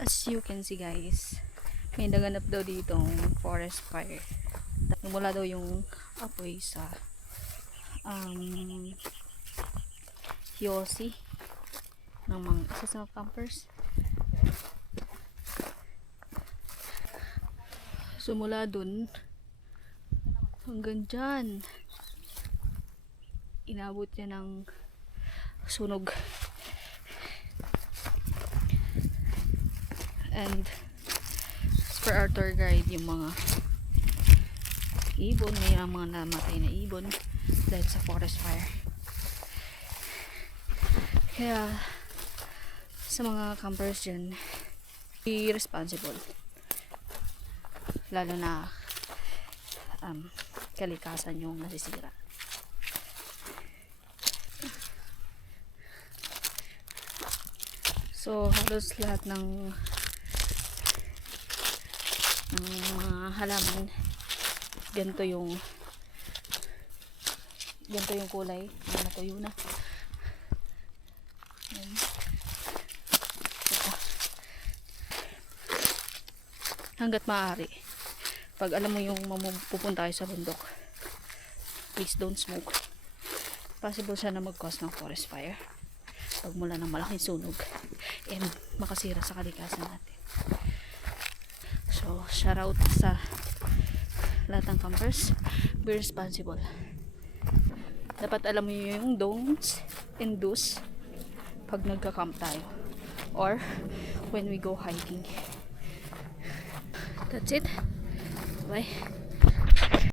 As you can see guys, may naganap daw ditong forest fire. Mula daw yung apoy sa yosi ng mga isa sa campers. So mula dun hanggang dyan, inabot niya ng sunog. And as per our tour guide, yung mga ibon, may mga namatay na ibon dahil sa forest fire. Kaya sa mga campers dyan, be responsible, lalo na kalikasan yung nasisira. So halos lahat ng mga halaman ganito yung kulay, natuyo na. Hanggat maaari, pag alam mo yung pupunta kayo sa bundok, please don't smoke. Possible siya na mag-cause ng forest fire pag mula ng malaking sunog and makasira sa kalikasan natin. So shout out sa lahat ng campers, be responsible. Dapat alam mo yung don'ts and do's pag nagka-camp tayo or when we go hiking. That's it. Bye.